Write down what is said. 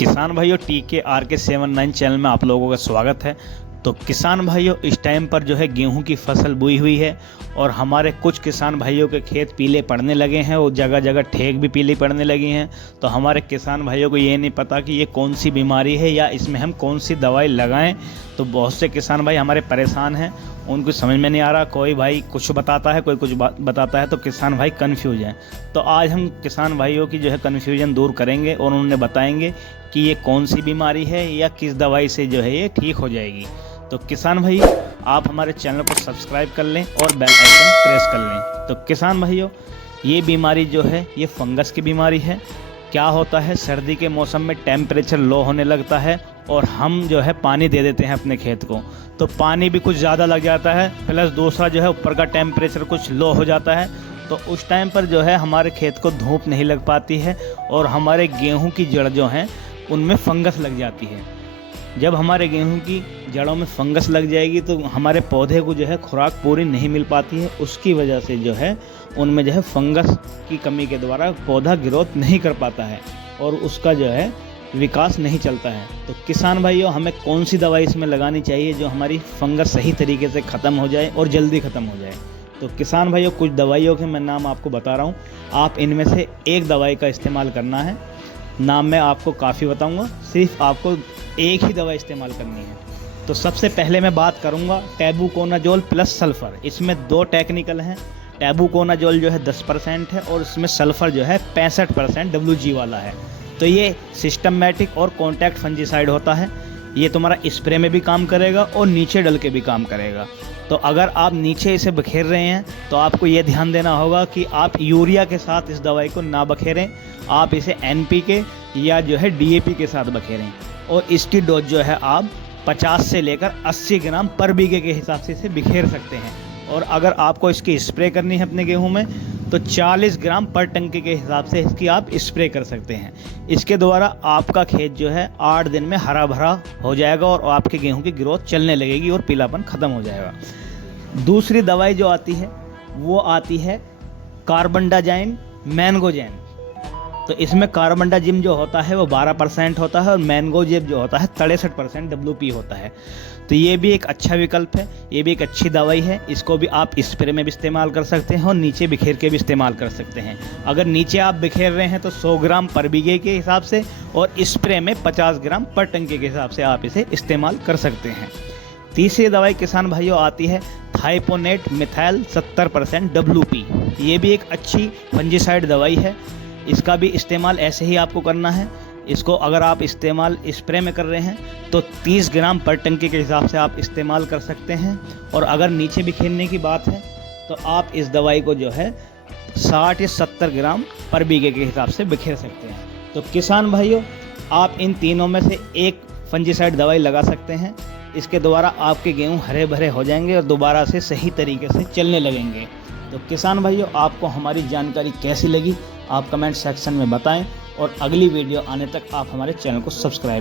किसान भाइयों TKRK79 channel में आप लोगों का स्वागत है। तो किसान भाइयों, इस टाइम पर जो है गेहूं की फसल बोई हुई है और हमारे कुछ किसान भाइयों के खेत पीले पड़ने लगे हैं और जगह जगह ठेक भी पीली पड़ने लगी हैं। तो हमारे किसान भाइयों को ये नहीं पता कि ये कौन सी बीमारी है या इसमें हम कौन सी दवाई लगाएं। तो बहुत से किसान भाई हमारे परेशान हैं, उनको समझ में नहीं आ रहा। कोई भाई कुछ बताता है, कोई कुछ बताता है, तो किसान भाई कन्फ्यूज हैं। तो आज हम किसान भाइयों की जो है कन्फ्यूजन दूर करेंगे और उन्हें बताएंगे कि ये कौन सी बीमारी है या किस दवाई से जो है ये ठीक हो जाएगी। तो किसान भाई, आप हमारे चैनल को सब्सक्राइब कर लें और बेल आइकन प्रेस कर लें। तो किसान भाइयों, ये बीमारी जो है ये फंगस की बीमारी है। क्या होता है, सर्दी के मौसम में टेम्परेचर लो होने लगता है और हम जो है पानी दे देते हैं अपने खेत को, तो पानी भी कुछ ज़्यादा लग जाता है, प्लस दूसरा जो है ऊपर का टेम्परेचर कुछ लो हो जाता है। तो उस टाइम पर जो है हमारे खेत को धूप नहीं लग पाती है और हमारे गेहूं की जड़ जो हैं उनमें फंगस लग जाती है। जब हमारे गेहूं की जड़ों में फंगस लग जाएगी तो हमारे पौधे को जो है खुराक पूरी नहीं मिल पाती है। उसकी वजह से जो है उनमें जो है फंगस की कमी के द्वारा पौधा ग्रोथ नहीं कर पाता है और उसका जो है विकास नहीं चलता है। तो किसान भाइयों, हमें कौन सी दवाई इसमें लगानी चाहिए जो हमारी फंगस सही तरीके से ख़त्म हो जाए और जल्दी ख़त्म हो जाए। तो किसान भाइयों, कुछ दवाइयों के मैं नाम आपको बता रहा हूँ, आप इनमें से एक दवाई का इस्तेमाल करना है। नाम मैं आपको काफ़ी बताऊँगा, सिर्फ आपको एक ही दवा इस्तेमाल करनी है। तो सबसे पहले मैं बात करूंगा टेबुकोनाजोल प्लस सल्फ़र। इसमें दो टेक्निकल हैं। टेबुकोनाजोल जो है 10% है और इसमें सल्फ़र जो है 65% WG वाला है। तो ये सिस्टमैटिक और कॉन्टैक्ट फंजीसाइड होता है। ये तुम्हारा स्प्रे में भी काम करेगा और नीचे डल के भी काम करेगा। तो अगर आप नीचे इसे बखेर रहे हैं तो आपको ये ध्यान देना होगा कि आप यूरिया के साथ इस दवाई को ना बखेरें, आप इसे NPK या जो है DAP के साथ बखेरें। और इसकी डोज जो है आप 50 से लेकर 80 ग्राम पर बीघे के हिसाब से इसे बिखेर सकते हैं। और अगर आपको इसकी स्प्रे करनी है अपने गेहूं में तो 40 ग्राम पर टंकी के हिसाब से इसकी आप स्प्रे कर सकते हैं। इसके द्वारा आपका खेत जो है 8 दिन में हरा भरा हो जाएगा और आपके गेहूं की ग्रोथ चलने लगेगी और पीलापन ख़त्म हो जाएगा। दूसरी दवाई जो आती है वो आती है कार्बेंडाजिम मैंगोजेब। तो इसमें कार्बेंडाजिम जो होता है वो 12% होता है और मैंगोजेब जो होता है 63% WP होता है। तो ये भी एक अच्छा विकल्प है, ये भी एक अच्छी दवाई है। इसको भी आप स्प्रे में भी इस्तेमाल कर सकते हैं और नीचे बिखेर के भी इस्तेमाल कर सकते हैं। अगर नीचे आप बिखेर रहे हैं तो 100 ग्राम पर बीघे के हिसाब से और स्प्रे में 50 ग्राम पर टंकी के हिसाब से आप इसे इस्तेमाल कर सकते हैं। तीसरी दवाई किसान भाइयों आती है थाइपोनेट मिथाइल 70% WP। ये भी एक अच्छी फंजीसाइड दवाई है। इसका भी इस्तेमाल ऐसे ही आपको करना है। इसको अगर आप इस्तेमाल स्प्रे में कर रहे हैं तो 30 ग्राम पर टंकी के हिसाब से आप इस्तेमाल कर सकते हैं। और अगर नीचे बिखेरने की बात है तो आप इस दवाई को जो है 60 या 70 ग्राम पर बीघे के हिसाब से बिखेर सकते हैं। तो किसान भाइयों, आप इन तीनों में से एक फंजीसाइड दवाई लगा सकते हैं। इसके द्वारा आपके गेहूँ हरे भरे हो जाएंगे और दोबारा से सही तरीके से चलने लगेंगे। तो किसान भाइयों, आपको हमारी जानकारी कैसी लगी आप कमेंट सेक्शन में बताएं और अगली वीडियो आने तक आप हमारे चैनल को सब्सक्राइब